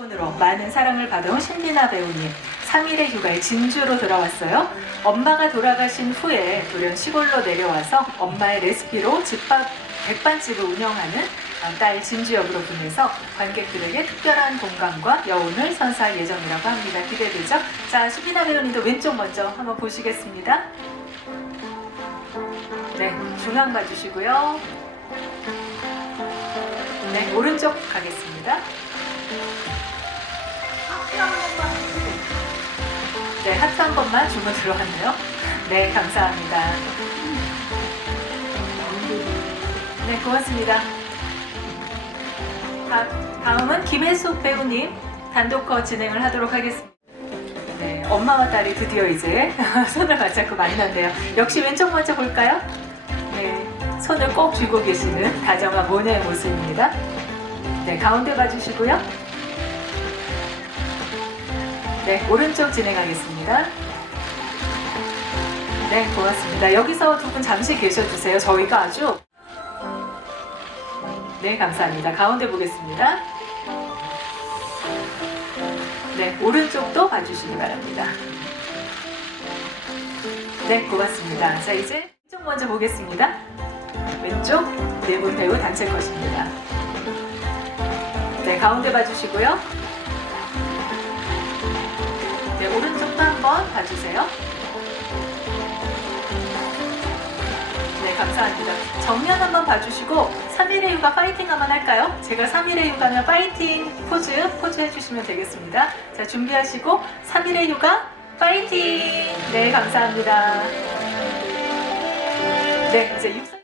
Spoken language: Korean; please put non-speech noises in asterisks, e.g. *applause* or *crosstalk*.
폰으로 많은 사랑을 받아온 신디나 배우님 3일의 휴가에 진주로 돌아왔어요. 엄마가 돌아가신 후에 돌연 시골로 내려와서 엄마의 레시피로 집밥 백반집을 운영하는 어, 딸 진주 역으로 보내서 관객들에게 특별한 공감과 여운을 선사할 예정이라고 합니다. 기대되죠? 자, 수비나 배우님도 왼쪽 먼저 한번 보시겠습니다. 네, 중앙 봐주시고요. 네, 오른쪽 가겠습니다. 네, 하트 한 번만 주문 들어왔네요. 네, 감사합니다. 네, 고맙습니다. 다, 다음은 김혜숙 배우님 단독거 진행을 하도록 하겠습니다. 네, 엄마와 딸이 드디어 이제 *laughs* 손을 맞잡고 만난대요. 역시 왼쪽 먼저 볼까요? 네, 손을 꼭 쥐고 계시는 다정한 모녀의 모습입니다. 네, 가운데 봐주시고요. 네, 오른쪽 진행하겠습니다. 네, 고맙습니다. 여기서 두 분 잠시 계셔주세요. 저희가 아주 네, 감사합니다. 가운데 보겠습니다. 네, 오른쪽도 봐주시기 바랍니다. 네, 고맙습니다. 자, 이제 왼쪽 먼저 보겠습니다. 왼쪽 네 분 배우 단체 것입니다. 네, 가운데 봐주시고요. 네, 오른쪽도 한번 봐주세요. 네, 감사합니다. 정면 한번 봐주시고 3일의 휴가 파이팅 한번 할까요? 제가 3일의 휴가면 파이팅 포즈 포즈 해주시면 되겠습니다. 자, 준비하시고 3일의 휴가 파이팅! 네, 감사합니다. 네, 이제 육